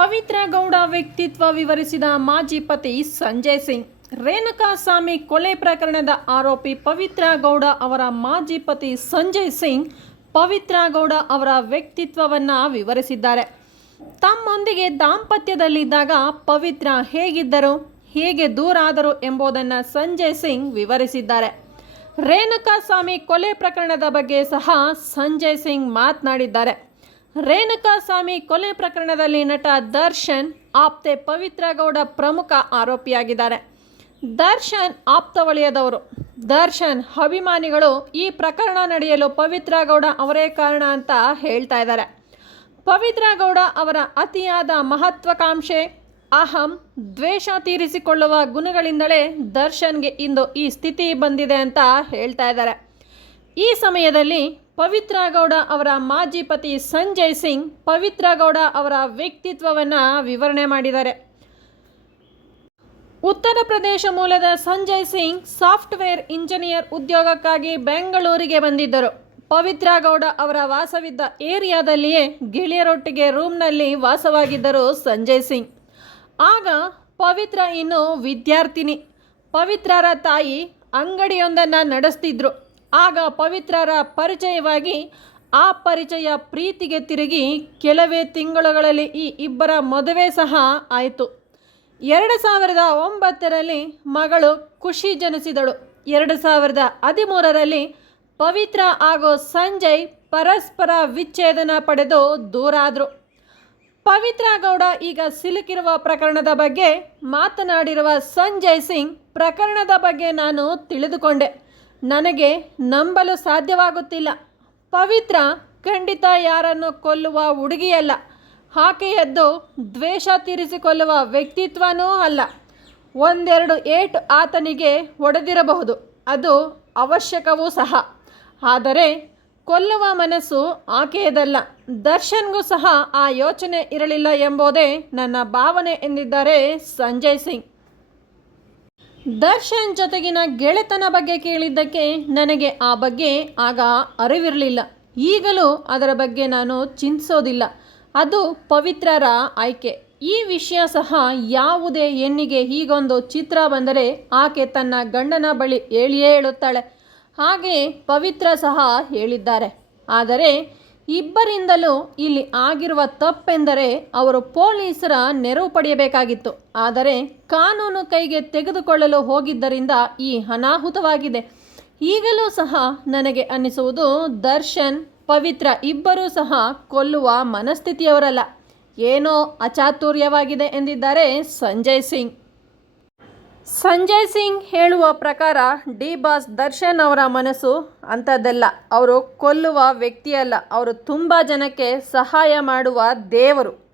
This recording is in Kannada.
ಪವಿತ್ರ ಗೌಡ ವ್ಯಕ್ತಿತ್ವ ವಿವರಿಸಿದ ಮಾಜಿ ಪತಿ ಸಂಜಯ್ ಸಿಂಗ್. ರೇಣುಕಾಸ್ವಾಮಿ ಕೊಲೆ ಪ್ರಕರಣದ ಆರೋಪಿ ಪವಿತ್ರ ಗೌಡ ಅವರ ಮಾಜಿ ಪತಿ ಸಂಜಯ್ ಸಿಂಗ್ ಪವಿತ್ರ ಗೌಡ ಅವರ ವ್ಯಕ್ತಿತ್ವವನ್ನು ವಿವರಿಸಿದ್ದಾರೆ. ತಮ್ಮೊಂದಿಗೆ ದಾಂಪತ್ಯದಲ್ಲಿದ್ದಾಗ ಪವಿತ್ರ ಹೇಗಿದ್ದರು, ಹೇಗೆ ದೂರಾದರು ಎಂಬುದನ್ನು ಸಂಜಯ್ ಸಿಂಗ್ ವಿವರಿಸಿದ್ದಾರೆ. ರೇಣುಕಾಸ್ವಾಮಿ ಕೊಲೆ ಪ್ರಕರಣದ ಬಗ್ಗೆ ಸಹ ಸಂಜಯ್ ಸಿಂಗ್ ಮಾತನಾಡಿದ್ದಾರೆ. ರೇಣುಕಾಸ್ವಾಮಿ ಕೊಲೆ ಪ್ರಕರಣದಲ್ಲಿ ನಟ ದರ್ಶನ್ ಆಪ್ತೆ ಪವಿತ್ರ ಗೌಡ ಪ್ರಮುಖ ಆರೋಪಿಯಾಗಿದ್ದಾರೆ. ದರ್ಶನ್ ಆಪ್ತ ವಲಯದವರು. ದರ್ಶನ್ ಅಭಿಮಾನಿಗಳು ಈ ಪ್ರಕರಣ ನಡೆಯಲು ಪವಿತ್ರ ಗೌಡ ಅವರೇ ಕಾರಣ ಅಂತ ಹೇಳ್ತಾ ಇದ್ದಾರೆ. ಪವಿತ್ರ ಗೌಡ ಅವರ ಅತಿಯಾದ ಮಹತ್ವಾಕಾಂಕ್ಷೆ, ಅಹಂ, ದ್ವೇಷ ತೀರಿಸಿಕೊಳ್ಳುವ ಗುಣಗಳಿಂದಲೇ ದರ್ಶನ್ಗೆ ಇಂದು ಈ ಸ್ಥಿತಿ ಬಂದಿದೆ ಅಂತ ಹೇಳ್ತಾ ಇದ್ದಾರೆ. ಈ ಸಮಯದಲ್ಲಿ ಪವಿತ್ರ ಗೌಡ ಅವರ ಮಾಜಿ ಪತಿ ಸಂಜಯ್ ಸಿಂಗ್ ಪವಿತ್ರ ಗೌಡ ಅವರ ವ್ಯಕ್ತಿತ್ವವನ್ನು ವಿವರಣೆ ಮಾಡಿದ್ದಾರೆ. ಉತ್ತರ ಪ್ರದೇಶ ಮೂಲದ ಸಂಜಯ್ ಸಿಂಗ್ ಸಾಫ್ಟ್ವೇರ್ ಇಂಜಿನಿಯರ್ ಉದ್ಯೋಗಕ್ಕಾಗಿ ಬೆಂಗಳೂರಿಗೆ ಬಂದಿದ್ದರು. ಪವಿತ್ರ ಗೌಡ ಅವರ ವಾಸವಿದ್ದ ಏರಿಯಾದಲ್ಲಿಯೇ ಗೆಳೆಯರೊಟ್ಟಿಗೆ ರೂಮ್ನಲ್ಲಿ ವಾಸವಾಗಿದ್ದರು ಸಂಜಯ್ ಸಿಂಗ್. ಆಗ ಪವಿತ್ರ ಇನ್ನು ವಿದ್ಯಾರ್ಥಿನಿ. ಪವಿತ್ರರ ತಾಯಿ ಅಂಗಡಿಯೊಂದನ್ನು ನಡೆಸ್ತಿದ್ರು. ಆಗ ಪವಿತ್ರರ ಪರಿಚಯವಾಗಿ ಆ ಪರಿಚಯ ಪ್ರೀತಿಗೆ ತಿರುಗಿ ಕೆಲವೇ ತಿಂಗಳುಗಳಲ್ಲಿ ಈ ಇಬ್ಬರ ಮದುವೆ ಸಹ ಆಯಿತು. ಎರಡು ಸಾವಿರದ ಒಂಬತ್ತರಲ್ಲಿ ಮಗಳು ಖುಷಿ ಜನಿಸಿದಳು. ಎರಡು ಸಾವಿರದ ಹದಿಮೂರರಲ್ಲಿ ಪವಿತ್ರ ಹಾಗೂ ಸಂಜಯ್ ಪರಸ್ಪರ ವಿಚ್ಛೇದನ ಪಡೆದು ದೂರಾದರು ಪವಿತ್ರ ಗೌಡ ಈಗ ಸಿಲುಕಿರುವ ಪ್ರಕರಣದ ಬಗ್ಗೆ ಮಾತನಾಡಿರುವ ಸಂಜಯ್ ಸಿಂಗ್, ಪ್ರಕರಣದ ಬಗ್ಗೆ ನಾನು ತಿಳಿದುಕೊಂಡೆ. ನನಗೆ ನಂಬಲು ಸಾಧ್ಯವಾಗುತ್ತಿಲ್ಲ. ಪವಿತ್ರ ಖಂಡಿತ ಯಾರನ್ನು ಕೊಲ್ಲುವ ಹುಡುಗಿಯಲ್ಲ. ಆಕೆಯದ್ದು ದ್ವೇಷ ತೀರಿಸಿಕೊಳ್ಳುವ ವ್ಯಕ್ತಿತ್ವನೂ ಅಲ್ಲ. ಒಂದೆರಡು ಏಟು ಆತನಿಗೆ ಒಡೆದಿರಬಹುದು. ಅದು ಅವಶ್ಯಕವೂ ಸಹ. ಆದರೆ ಕೊಲ್ಲುವ ಮನಸ್ಸು ಆಕೆಯದಲ್ಲ. ದರ್ಶನ್ಗೂ ಸಹ ಆ ಯೋಚನೆ ಇರಲಿಲ್ಲ ಎಂಬುದೇ ನನ್ನ ಭಾವನೆ ಎಂದಿದ್ದಾರೆ ಸಂಜಯ್ ಸಿಂಗ್. ದರ್ಶನ್ ಜೊತೆಗಿನ ಗೆಳೆತನ ಬಗ್ಗೆ ಕೇಳಿದ್ದಕ್ಕೆ ನನಗೆ ಆ ಬಗ್ಗೆ ಆಗ ಅರಿವಿರಲಿಲ್ಲ. ಈಗಲೂ ಅದರ ಬಗ್ಗೆ ನಾನು ಚಿಂತಿಸೋದಿಲ್ಲ. ಅದು ಪವಿತ್ರರ ಆಯ್ಕೆ. ಈ ವಿಷಯ ಸಹ ಯಾವುದೇ ಹೆಣ್ಣಿಗೆ ಹೀಗೊಂದು ಚಿತ್ರ ಬಂದರೆ ಆಕೆ ತನ್ನ ಗಂಡನ ಬಳಿ ಹೇಳಿಯೇ ಹೇಳುತ್ತಾಳೆ. ಹಾಗೆ ಪವಿತ್ರ ಸಹ ಹೇಳಿದ್ದಾರೆ. ಆದರೆ ಇಬ್ಬರಿಂದಲೂ ಇಲ್ಲಿ ಆಗಿರುವ ತಪ್ಪೆಂದರೆ ಅವರು ಪೊಲೀಸರ ನೆರವು ಪಡೆಯಬೇಕಾಗಿತ್ತು. ಆದರೆ ಕಾನೂನು ಕೈಗೆ ತೆಗೆದುಕೊಳ್ಳಲು ಹೋಗಿದ್ದರಿಂದ ಈ ಅನಾಹುತವಾಗಿದೆ. ಈಗಲೂ ಸಹ ನನಗೆ ಅನ್ನಿಸುವುದು ದರ್ಶನ್, ಪವಿತ್ರ ಇಬ್ಬರೂ ಸಹ ಕೊಲ್ಲುವ ಮನಸ್ಥಿತಿಯವರಲ್ಲ. ಏನೋ ಅಚಾತುರ್ಯವಾಗಿದೆ ಎಂದಿದ್ದಾರೆ ಸಂಜಯ್ ಸಿಂಗ್. ಸಂಜಯ್ ಸಿಂಗ್ ಹೇಳುವ ಪ್ರಕಾರ ಡಿ ಬಾಸ್ ದರ್ಶನ್ ಅವರ ಮನಸ್ಸು ಅಂಥದ್ದಲ್ಲ. ಅವರು ಕೊಲ್ಲುವ ವ್ಯಕ್ತಿಯಲ್ಲ. ಅವರು ತುಂಬ ಜನಕ್ಕೆ ಸಹಾಯ ಮಾಡುವ ದೇವರು.